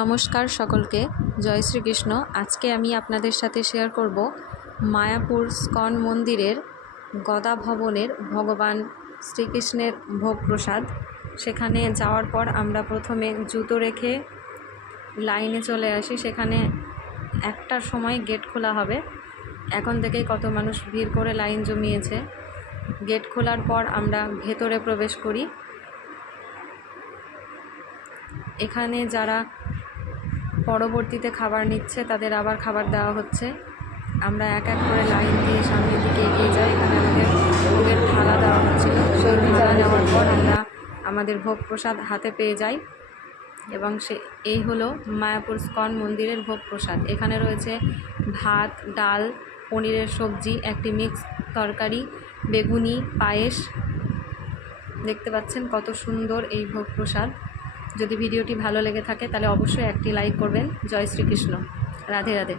নমস্কার সকলকে, জয় শ্রীকৃষ্ণ। আজকে আমি আপনাদের সাথে শেয়ার করব মায়াপুর স্কন মন্দিরের গদা ভবনের ভগবান শ্রীকৃষ্ণের ভোগ প্রসাদ। সেখানে যাওয়ার পর আমরা প্রথমে জুতো রেখে লাইনে চলে আসি। সেখানে 1টার সময় গেট খোলা হবে। এখন থেকেই কত মানুষ ভিড় করে লাইন জমিয়েছে। গেট খোলার পর আমরা ভেতরে প্রবেশ করি। এখানে যারা পরবর্তীতে খাবার নিচ্ছে তাদের আবার খাবার দেওয়া হচ্ছে। আমরা এক এক করে লাইন দিয়ে সামনের দিকে এগিয়ে যাই। এখানে আমাদের ভোগের থালা দেওয়া হচ্ছিল। সেই থালা নেওয়ার পর আমরা আমাদের ভোগ প্রসাদ হাতে পেয়ে যাই এবং এই হলো মায়াপুর স্কন মন্দিরের ভোগ প্রসাদ। এখানে রয়েছে ভাত, ডাল, পনিরের সবজি, একটি মিক্স তরকারি, বেগুনি, পায়েস। দেখতে পাচ্ছেন কত সুন্দর এই ভোগ প্রসাদ। যদি ভিডিওটি ভালো লেগে থাকে তাহলে অবশ্যই একটি লাইক করবেন। জয় শ্রীকৃষ্ণ, রাধে রাধে।